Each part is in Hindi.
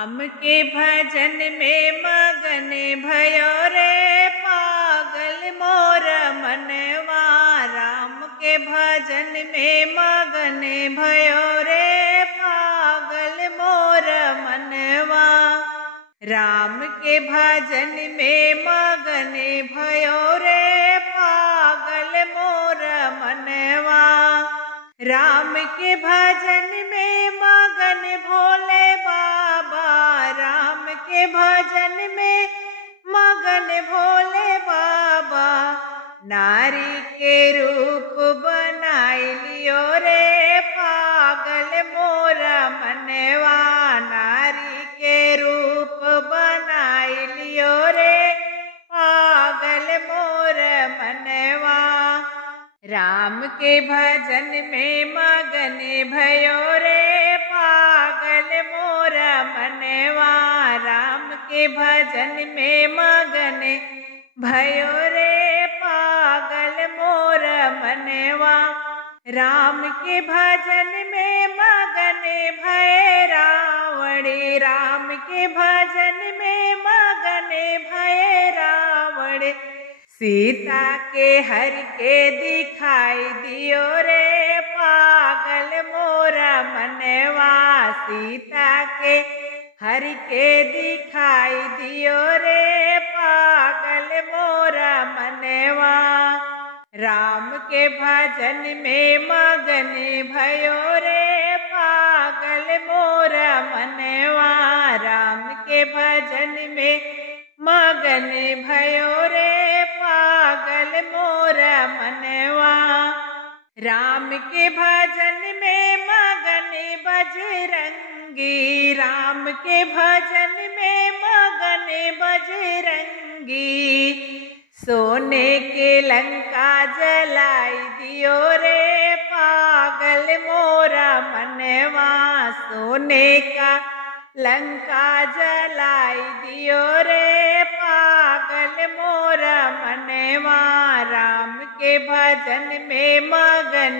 राम के भजन में मगन भयो रे पागल मोर मनवा। राम के भजन में मगन भयो रे पागल मोर मनवा। राम के भजन में मगन भयो रे पागल मोर मनवा। राम के भजन में मगन भोले बाबा। राम के भजन में मगन भोले बाबा। नारी के रूप बनाई लियो रे पागल मोर मनवा। नारी के रूप बनाई लियो रे पागल मोर मनवा। राम के भजन में मगन भयो रे पागल मोर मनवा। राम के भजन में मगन भयो रे पागल मोर मनवा। राम के भजन में मगन भय रावण। राम के भजन में मगन भय रावण। सीता के हर के दिखाई दियो रे पागल मोर मनवा। सीता के हर के दिखाई दियो रे पागल मोर मनवा। राम के भजन में मगन भयो रे पागल मोर मनवा। राम के भजन में मगन भयो रे पागल मोर मनवा। राम के भजन में मगन बजरंगी। राम के भजन में मगन बजरंगी। सोने के लंका जलाई दियो रे पागल मोर मनवा। सोने का लंका जलाई दियो रे पागल मोर मनवा। राम के भजन में मगन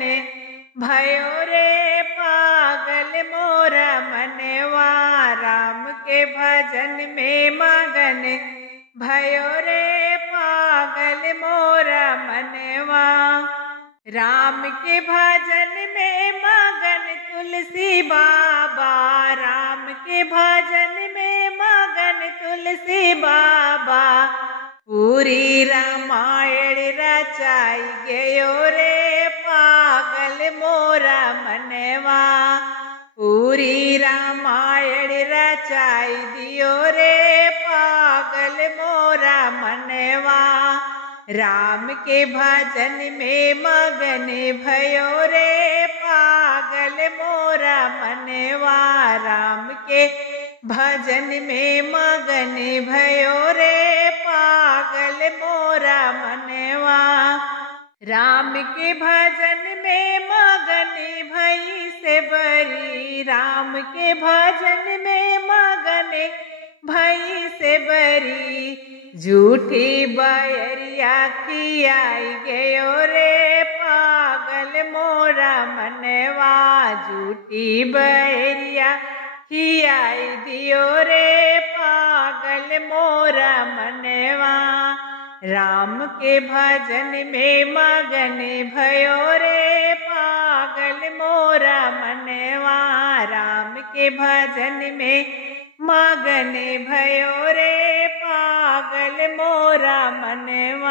भयो रे पागल मोर मनवा। राम के भजन में मगन भयो रे पागल मोर मनवा। राम के भजन में मगन तुलसी बाबा। राम के भजन में मगन तुलसी बाबा। पूरी रामायण रचाई गयो रे पागल मोर मनवा। पूरी रामायण रचाई दियो रे पागल मोर मनवा। राम के भजन में मगन भयो रे पागल मोर मनवा। राम के भजन में मगन भयो रे पागल मोर मनवा। राम के भजन में मगन भई से बरी। राम के भजन में मगन भई से बरी। झूठी बैरिया खियाई गयो रे पागल मोर मनवा। झूठी बैरिया खियाई दियो रे पागल मोर मनवा। राम के भजन में मगन भयो रे पागल मोर मनवा। राम के भजन में मगन भयो रे पागल मोर मनवा।